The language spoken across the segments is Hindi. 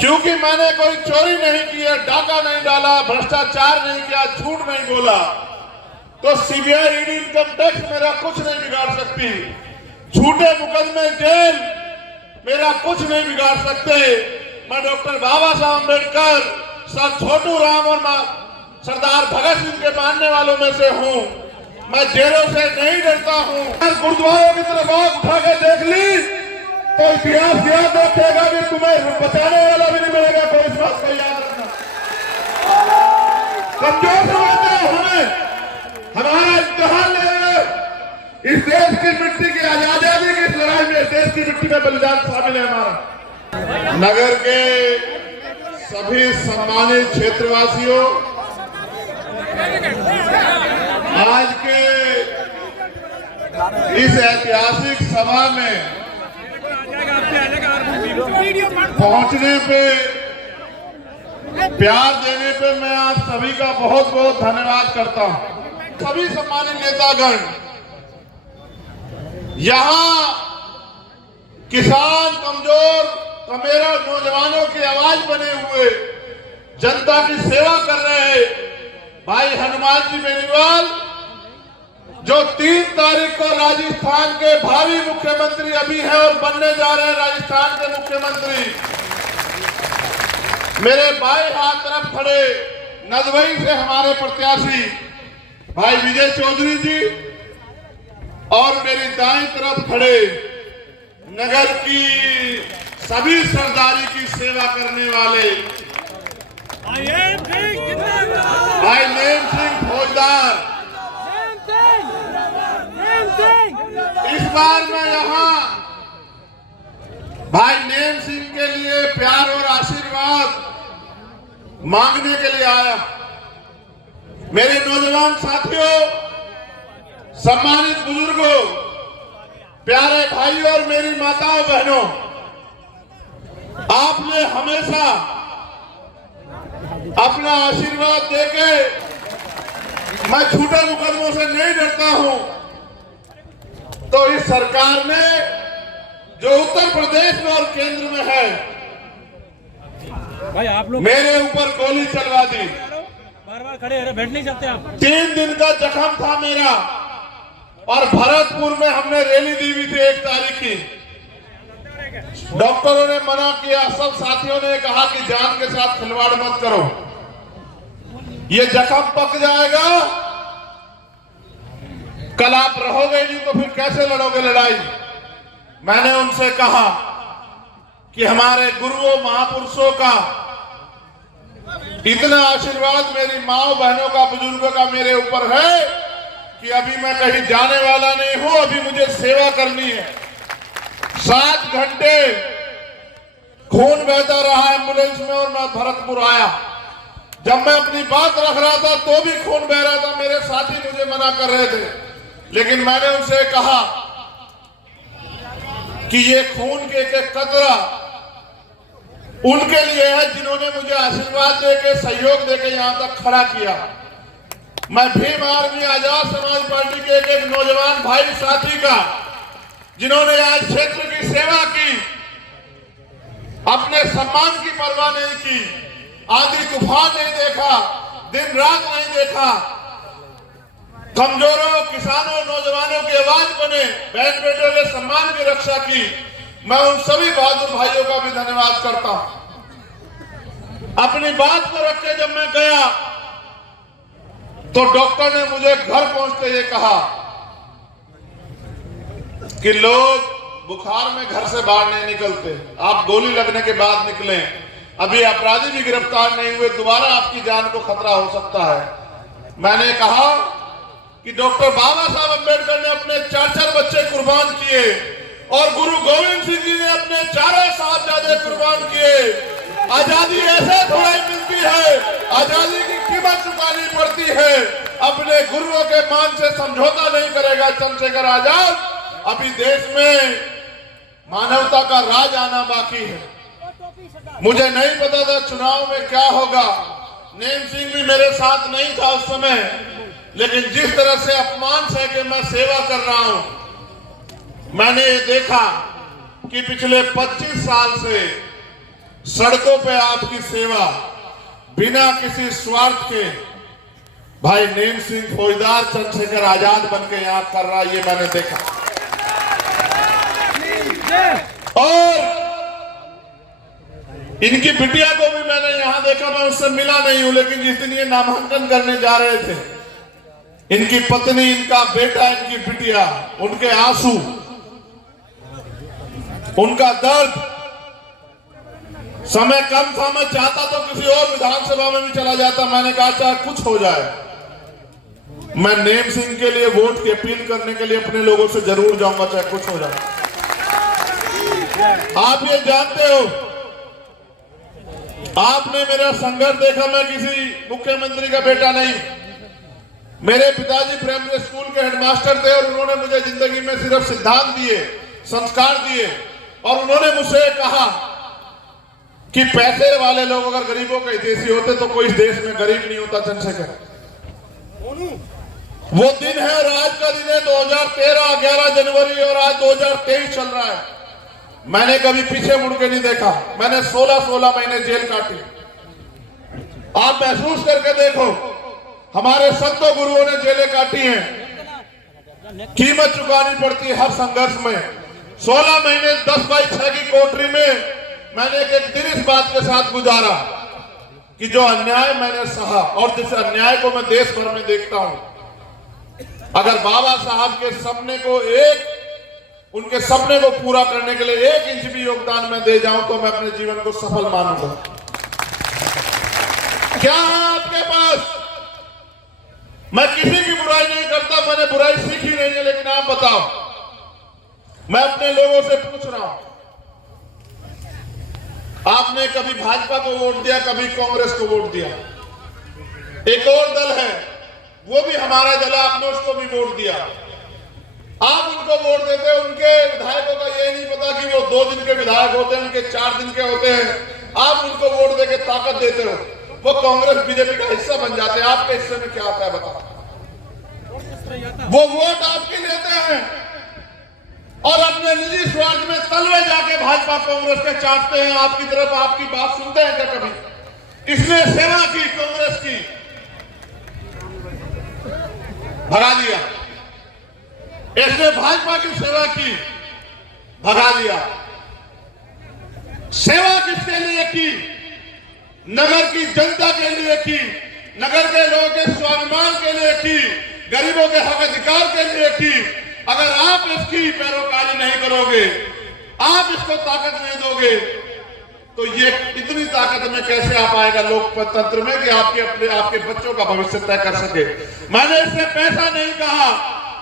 क्योंकि मैंने कोई चोरी नहीं की है, डाका नहीं डाला, भ्रष्टाचार नहीं किया, झूठ नहीं बोला, तो सीबीआई, ईडी, इनकम टैक्स मेरा कुछ नहीं बिगाड़ सकती। झूठे मुकदमे, जेल मेरा कुछ नहीं बिगाड़ सकते। मैं डॉक्टर बाबा साहब अम्बेडकर, सर छोटू राम और सरदार भगत सिंह के मानने वालों में से हूँ। मैं जेलों से नहीं डरता हूँ। गुरुद्वारों की तरफ आंख उठा के देख ली तो इतिहास याद रखेगा कि तुम्हें बचाने वाला भी नहीं मिलेगा। कोई इस बात को याद रखना। कमजोर समझते हो हमें, हमारा इम्तिहान ले, इस देश की मिट्टी की आजादी की इस लड़ाई में, देश की मिट्टी में बलिदान शामिल है हमारा। नगर के सभी सम्मानित क्षेत्रवासियों, आज के इस ऐतिहासिक सभा में पहुंचने पे, प्यार देने पे मैं आप सभी का बहुत बहुत धन्यवाद करता हूं। सभी सम्मानित नेतागण, यहां किसान, कमजोर, कमेरा, नौजवानों की आवाज बने हुए जनता की सेवा कर रहे भाई हनुमान जी बेनीवाल, जो 3 तारीख को राजस्थान के भावी मुख्यमंत्री अभी हैं और बनने जा रहे हैं राजस्थान के मुख्यमंत्री, मेरे बाएं हाथ तरफ खड़े नदवई से हमारे प्रत्याशी भाई विजय चौधरी जी, और मेरी दाईं तरफ खड़े नगर की सभी सरदारी की सेवा करने वाले भाई नेम सिंह फौजदार। इस बार मैं यहाँ भाई नेम सिंह के लिए प्यार और आशीर्वाद मांगने के लिए आया। मेरे नौजवान साथियों, सम्मानित बुजुर्गों, प्यारे भाइयों और मेरी माताओं बहनों, आपने हमेशा अपना आशीर्वाद देके, मैं झूठे मुकदमों से नहीं डरता हूं, तो इस सरकार ने जो उत्तर प्रदेश में और केंद्र में है, भाई आप लोग मेरे ऊपर गोली चलवा दी। बार बार खड़े बैठ नहीं सकते आप। 3 दिन का जख्म था मेरा, और भरतपुर में हमने रैली दी हुई थी 1 तारीख की। डॉक्टरों ने मना किया, सब साथियों ने कहा कि जान के साथ खिलवाड़ मत करो, ये जख्म पक जाएगा, कल आप रहोगे नहीं तो फिर कैसे लड़ोगे लड़ाई। मैंने उनसे कहा कि हमारे गुरुओं, महापुरुषों का इतना आशीर्वाद मेरी माओ, बहनों का, बुजुर्गों का मेरे ऊपर है कि अभी मैं कहीं जाने वाला नहीं हूं, अभी मुझे सेवा करनी है। 7 घंटे खून बहता रहा एम्बुलेंस में और मैं भरतपुर आया। जब मैं अपनी बात रख रहा था तो भी खून बह रहा था, मेरे साथी मुझे मना कर रहे थे, लेकिन मैंने उनसे कहा कि ये खून के एक कतरा उनके लिए है जिन्होंने मुझे आशीर्वाद देके, सहयोग देके यहां तक खड़ा किया। मैं भीम आर्मी आजाद समाज पार्टी के एक नौजवान भाई साथी का, जिन्होंने आज क्षेत्र की सेवा की, अपने सम्मान की परवाह नहीं की, आंधी तूफान नहीं देखा, दिन रात नहीं देखा, कमजोरों, किसानों, नौजवानों की आवाज बने, बहन बेटों के सम्मान की रक्षा की। मैं उन सभी बहादुर भाइयों का भी धन्यवाद करता हूं। अपनी बात को रख के जब मैं गया तो डॉक्टर ने मुझे घर पहुंचते ये कहा कि लोग बुखार में घर से बाहर नहीं निकलते, आप गोली लगने के बाद निकले, अभी अपराधी भी गिरफ्तार नहीं हुए, दोबारा आपकी जान को खतरा हो सकता है। मैंने कहा कि डॉक्टर बाबा साहब अम्बेडकर ने अपने 4 बच्चे कुर्बान किए और गुरु गोविंद सिंह जी ने अपने 4 साहबजादे कुर्बान किए। आजादी ऐसे थोड़ी मिलती है, आजादी की कीमत चुकानी पड़ती है। अपने गुरुओं के मान से समझौता नहीं करेगा चंद्रशेखर आजाद। अभी देश में मानवता का राज आना बाकी है। मुझे नहीं पता था चुनाव में क्या होगा, नेम सिंह भी मेरे साथ नहीं था उस समय, लेकिन जिस तरह से अपमान सह के मैं सेवा कर रहा हूं, मैंने ये देखा कि पिछले 25 साल से सड़कों पे आपकी सेवा, बिना किसी स्वार्थ के भाई नेम सिंह फौजदार चंद्रशेखर आजाद बन के यहाँ कर रहा, ये मैंने देखा। और इनकी बिटिया को भी मैंने यहां देखा, मैं उससे मिला नहीं हूं, लेकिन जिस दिन ये नामांकन करने जा रहे थे, इनकी पत्नी, इनका बेटा, इनकी बिटिया, उनके आंसू, उनका दर्द, समय कम था, मैं चाहता तो किसी और विधानसभा में भी चला जाता। मैंने कहा चाहे कुछ हो जाए, मैं नेम सिंह के लिए वोट की अपील करने के लिए अपने लोगों से जरूर जाऊंगा, चाहे कुछ हो जाए। आप ये जानते हो, आपने मेरा संघर्ष देखा, मैं किसी मुख्यमंत्री का बेटा नहीं। मेरे पिताजी प्राइमरी स्कूल के हेडमास्टर थे और उन्होंने मुझे जिंदगी में सिर्फ सिद्धांत दिए, संस्कार दिए, और उन्होंने मुझसे कहा कि पैसे वाले लोग अगर गरीबों के हितैषी होते तो कोई इस देश में गरीब नहीं होता। चंद्रशेखर, वो दिन है और आज का दिन है 2013 11 जनवरी, और आज 2023 चल रहा है। मैंने कभी पीछे मुड़ के नहीं देखा। मैंने 16 महीने जेल काटी। आप महसूस करके देखो, हमारे संतों गुरुओं ने जेलें काटी हैं, कीमत चुकानी पड़ती है हर संघर्ष में। 16 महीने 10/6 की कोठरी में मैंने एक दिन इस बात के साथ गुजारा कि जो अन्याय मैंने सहा, और जिस अन्याय को मैं देश भर में देखता हूं, अगर बाबा साहब के सपने को उनके सपने को पूरा करने के लिए 1 इंच भी योगदान मैं दे जाऊं तो मैं अपने जीवन को सफल मानूंगा। क्या है आपके पास? मैं किसी की बुराई नहीं करता, मैंने बुराई सीखी नहीं है, लेकिन आप बताओ, मैं अपने लोगों से पूछ रहा हूं, आपने कभी भाजपा को वोट दिया, कभी कांग्रेस को वोट दिया? एक और दल है, वो भी हमारा दल है, आपने उसको भी वोट दिया। आप उनको वोट देते हैं, उनके विधायकों का ये नहीं पता कि वो 2 दिन के विधायक होते हैं, उनके 4 दिन के होते हैं। आप उनको वोट देके ताकत देते हो, वो कांग्रेस बीजेपी का हिस्सा बन जाते हैं। आपके हिस्से में क्या आता है बताओ? वो वोट आपके लेते हैं और अपने निजी स्वार्थ में तलवे जाके भाजपा कांग्रेस के चाटते हैं। आपकी तरफ आपकी बात सुनते हैं क्या कभी? इसने सेवा की, कांग्रेस की, भगा दिया। इसने भाजपा की सेवा की, भगा दिया। सेवा किसके लिए की? नगर की जनता के लिए की, नगर के लोगों के स्वाभिमान के लिए की, गरीबों के हक अधिकार के लिए की। अगर आप इसकी पैरोकारी नहीं करोगे, आप इसको ताकत नहीं दोगे, तो ये इतनी ताकत में कैसे आ पाएगा लोकतंत्र में कि आपके बच्चों का भविष्य तय कर सके। मैंने इससे पैसा नहीं कहा,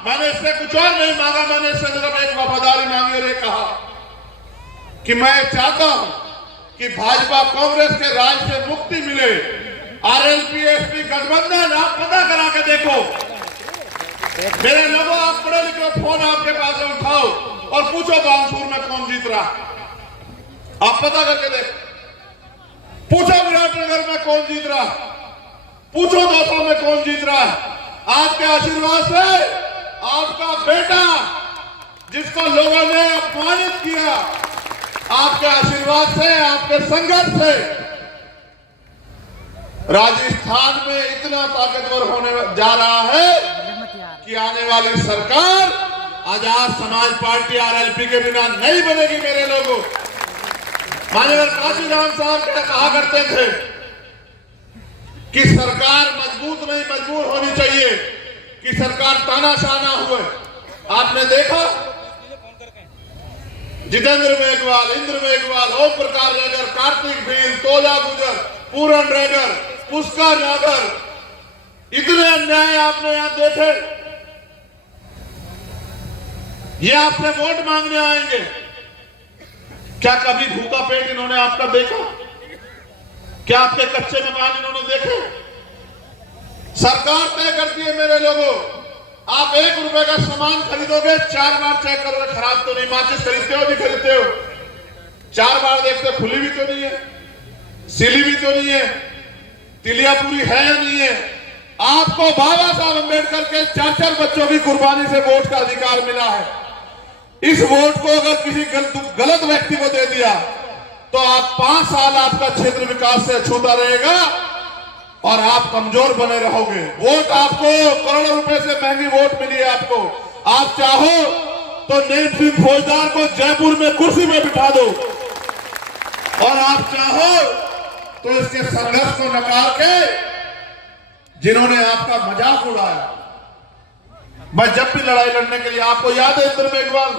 मैंने इससे कुछ और नहीं मांगा, मैंने इससे सिर्फ एक वफादारी मांगी और ये कहा कि मैं चाहता हूं कि भाजपा कांग्रेस के राज से मुक्ति मिले। आरएलपी एसपी गठबंधन, आप पता करा के देखो। मेरे लोगों, आप पढ़े लिखे, फोन आपके पास है, उठाओ और पूछो बांसुर में कौन जीत रहा। आप पता करके देखो, पूछो विराटनगर में कौन जीत रहा, पूछो दौसा में कौन जीत रहा है। आपके आशीर्वाद से आपका बेटा, जिसको लोगों ने अपमानित किया, आपके आशीर्वाद से, आपके संघर्ष से राजस्थान में इतना ताकतवर होने जा रहा है कि आने वाली सरकार आजाद समाज पार्टी आरएलपी के बिना नहीं बनेगी। मेरे लोगों, माननीय काशीराम साहब कहा करते थे कि सरकार मजबूत नहीं मजबूर होनी चाहिए, कि सरकार तानाशाह ना हुए। आपने देखा, जितेंद्र मेघवाल, इंद्र मेघवाल, ओम प्रकाश रेगर, कार्तिक भील, तोला गुजर, पूरन रेगर, पुष्कर नागर, इतने अन्याय आपने यहां देखे। ये आपसे वोट मांगने आएंगे, क्या कभी भूखा पेट इन्होंने आपका देखा? क्या आपके कच्चे मकान इन्होंने देखे? सरकार तय करती है मेरे लोगों। आप 1 रुपए का सामान खरीदोगे, 4 बार चेक करोगे, खराब तो नहीं। माचिस खरीदते हो, नहीं खरीदते हो, 4 बार देखते, खुली भी तो नहीं है, सिली भी तो नहीं है, तिलिया पूरी है या नहीं है। आपको बाबा साहब अम्बेडकर के 4 बच्चों की कुर्बानी से वोट का अधिकार मिला है। इस वोट को अगर किसी गलत व्यक्ति को दे दिया तो आप 5 साल आपका क्षेत्र विकास से अछूता रहेगा और आप कमजोर बने रहोगे। वोट आपको करोड़ों रुपए से महंगी वोट मिली है आपको। आप चाहो तो नेम सिंह फौजदार को जयपुर में कुर्सी में बिठा दो और आप चाहो तो इसके संघर्ष को नकार के जिन्होंने आपका मजाक उड़ाया, मैं जब भी लड़ाई लड़ने के लिए, आपको याद है इंद्र मेघवाल,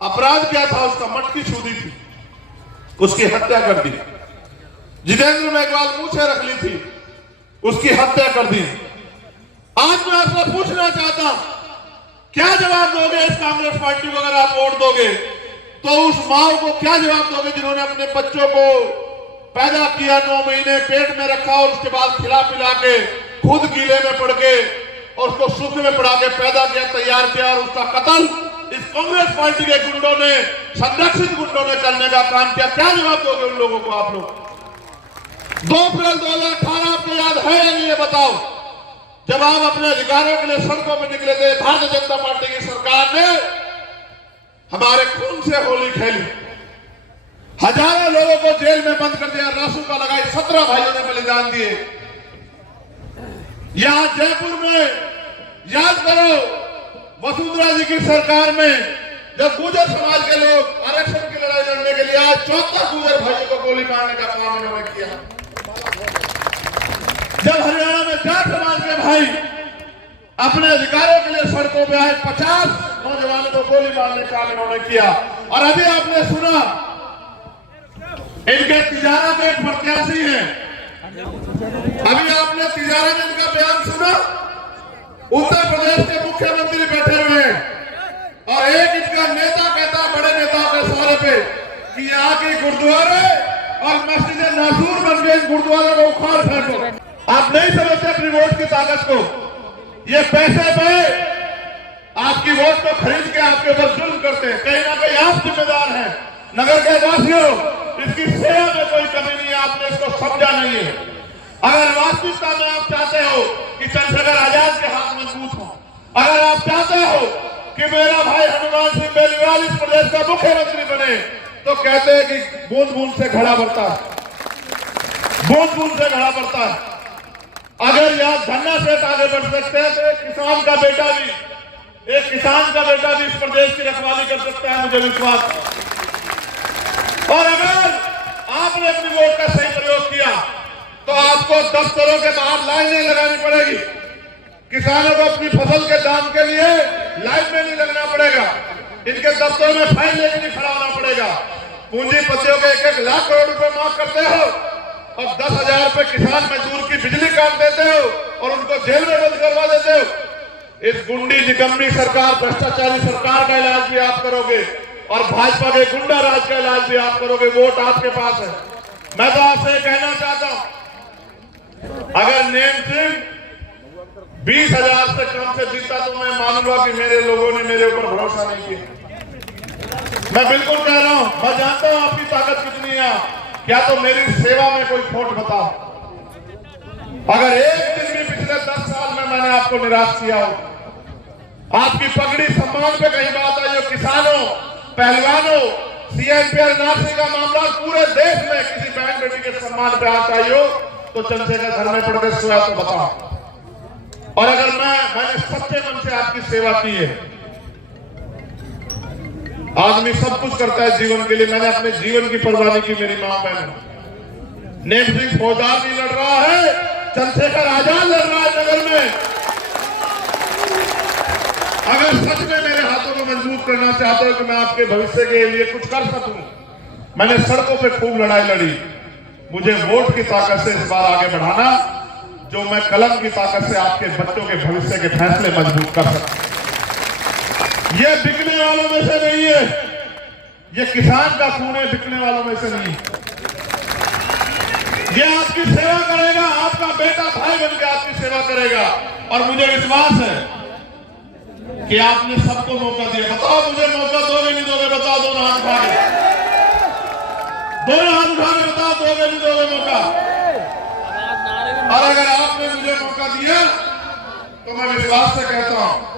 अपराध क्या था उसका, मटकी छूदी थी, उसकी हत्या कर दी। जितेंद्र मेघवाल मूछें रख ली थी, उसकी हत्या कर दी। आज मैं आपसे पूछना चाहता हूं, क्या जवाब दोगे इस कांग्रेस पार्टी को? अगर आप वोट दोगे तो उस मां को क्या जवाब दोगे जिन्होंने अपने बच्चों को पैदा किया, 9 महीने पेट में रखा और उसके बाद खिला पिला के खुद गीले में पड़ के और उसको सूखे में पड़ा के पैदा किया, तैयार किया और उसका कत्ल इस कांग्रेस पार्टी के गुंडों ने, संरक्षित गुंडों ने करने का काम किया। क्या जवाब दोगे उन लोगों को आप लोग? 2 अप्रैल 2018 आपको याद है या नहीं, ये बताओ, जब आप अपने अधिकारों के लिए सड़कों में निकले थे, भारतीय जनता पार्टी की सरकार ने हमारे खून से होली खेली, हजारों लोगों को जेल में बंद कर दिया, रासुका लगाई, 17 भाइयों ने बलिदान दिए। यहां जयपुर में याद करो, वसुंधरा जी की सरकार में जब गुर्जर समाज के लोग आरक्षण की लड़ाई लड़ने के लिए आज 74 गुर्जर भाइयों को गोली मारने का काम इन्होंने किया। जब हरियाणा में जाट समाज के भाई अपने अधिकारों के लिए सड़कों पे आए, 50 नौजवानों को गोली मारने का काम इन्होंने किया। और अभी आपने सुना इनके तिजारा में एक प्रत्याशी है, अभी आपने तिजारा में इनका बयान सुना, उत्तर प्रदेश के मुख्यमंत्री बैठे हुए हैं और एक इनका नेता कहता, बड़े नेताओं के सहारे पे, कि यहाँ के गुरुद्वारे और मस्जिद नासूर बन गए, गुरुद्वारे को उखाड़ फेंको। आप नहीं समझते अपनी वोट की ताकत को। ये पैसे पे आपकी वोट को खरीद के आपके ऊपर जुल्म करते हैं। कहीं ना कहीं आप जिम्मेदार हैं। नगर के वासियों, इसकी सेवा में कोई कमी नहीं है, आपने इसको समझा नहीं है। अगर वास्तविकता में आप चाहते हो कि चंद्रशेखर आजाद के हाथ मजबूत हो, अगर आप चाहते हो कि मेरा भाई हनुमान सिंह बेनीवाल इस प्रदेश का मुख्यमंत्री बने, तो कहते हैं कि बूंद बूंद से घड़ा भरता है, बूंद बूंद से घड़ा भरता है। अगर यहां धन्ना से आगे बढ़ सकते हैं तो एक किसान का बेटा भी इस प्रदेश की रखवाली कर सकता है, मुझे विश्वास है। और अगर आपने अपनी वोट का सही प्रयोग किया तो आपको दफ्तरों के बाहर लाइनें लगानी पड़ेगी। किसानों को अपनी फसल के दाम के लिए लाइन में नहीं लगना पड़ेगा, इनके दफ्तरों में फाइन लेके नहीं खड़ा होना पड़ेगा। पूंजीपतियों के 1-1 लाख करोड़ रुपए माफ करते हो और 10,000 रुपए किसान मजदूर की बिजली काट देते हो और उनको जेल में बंद करवा देते हो। इस गुंडी निकम्मी सरकार, भ्रष्टाचारी सरकार का इलाज भी आप करोगे और भाजपा के गुंडा राज का इलाज भी आप करोगे। वोट आपके पास है। मैं तो आपसे कहना चाहता हूं, अगर नेम सिंह 20,000 से कम से जीता तो मैं मानूंगा कि मेरे लोगों ने मेरे ऊपर भरोसा नहीं किया। मैं बिल्कुल कह रहा हूं, मैं जानता हूं आपकी ताकत कितनी है। क्या तो मेरी सेवा में कोई खोट बताओ। अगर एक दिन भी पिछले 10 साल में मैंने आपको निराश किया हो, आपकी पगड़ी सम्मान पे कहीं बात आई हो, किसानों, पहलवानों, सीएनपीआर नासी का मामला पूरे देश में किसी बहन बेटी के सम्मान पे हाथ आई हो, तो चंद्रशेखर घर में पड़ के सोया तो बताओ। और अगर मैंने सच्चे मन से आपकी सेवा की है, आदमी सब कुछ करता है जीवन के लिए, मैंने अपने जीवन की परवाह नहीं की। मेरी मां बहन, नेम सिंह फौजदार नहीं लड़ रहा है, चंद्रशेखर आजाद लड़ रहा है नगर में। अगर सच में मेरे हाथों को मजबूत करना चाहते हो कि मैं आपके भविष्य के लिए कुछ कर सकूं, मैंने सड़कों पे खूब लड़ाई लड़ी। मुझे वोट की ताकत से इस बार आगे बढ़ाना, जो मैं कलम की ताकत से आपके बच्चों के भविष्य के फैसले मजबूत कर सकूं। ये बिकने वालों में से नहीं है, ये किसान का खून है, बिकने वालों में से नहीं। ये आपकी सेवा करेगा, आपका बेटा भाई बनकर आपकी सेवा करेगा। और मुझे विश्वास है कि आपने सबको मौका दिया। बताओ मुझे मौका दोगे नहीं दोगे? बताओ, दोनों हाथ उठा के, दोनों हाथ उठा के बताओ, दोगे नहीं दोगे मौका? और अगर आपने मुझे मौका दिया तो मैं विश्वास से कहता हूं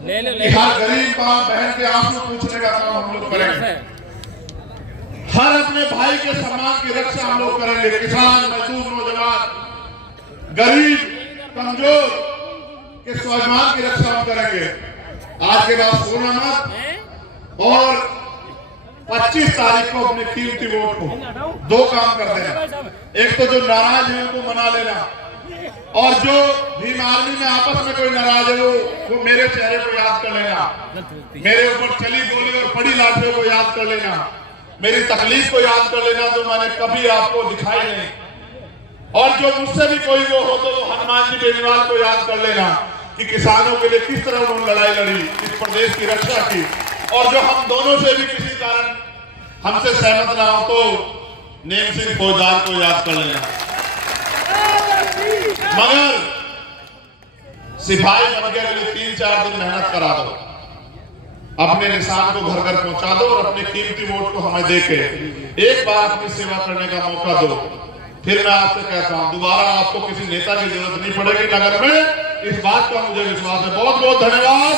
कि हर गरीब मां बहन के आंसू पूछने का काम हम लोग करेंगे। हर अपने भाई के सम्मान की रक्षा हम लोग करेंगे। किसान, मजदूर, नौजवान, गरीब, कमजोर के स्वाभिमान की रक्षा हम करेंगे। आज के बाद सोना मत, और 25 तारीख को अपने कीमती वोट को 2 काम कर देना। एक तो जो नाराज है उनको मना लेना, और जो भीम आर्मी में आपस में कोई नाराज है वो मेरे चेहरे को याद कर लेना, मेरे ऊपर चली गोली और पड़ी लाठियों को याद कर लेना, मेरी तकलीफ को याद कर लेना जो मैंने कभी आपको दिखाई नहीं। और जो मुझसे भी कोई वो हो तो हनुमान जी बेनीवाल को याद कर लेना कि किसानों के लिए किस तरह उन्होंने लड़ाई लड़ी, इस प्रदेश की रक्षा की। और जो हम दोनों से भी किसी कारण हमसे सहमत ना हो तो नेम सिंह फौजदार को याद कर लेना। मगर सिपाही बन के अगले 3-4 दिन मेहनत करा दो, अपने निशान को घर घर पहुंचा दो और अपने कीमती वोट को हमें देके एक बार अपनी सेवा करने का मौका दो। फिर मैं आपसे कहता हूं दोबारा आपको किसी नेता की जरूरत नहीं पड़ेगी नगर में, इस बात का मुझे विश्वास है। बहुत बहुत धन्यवाद।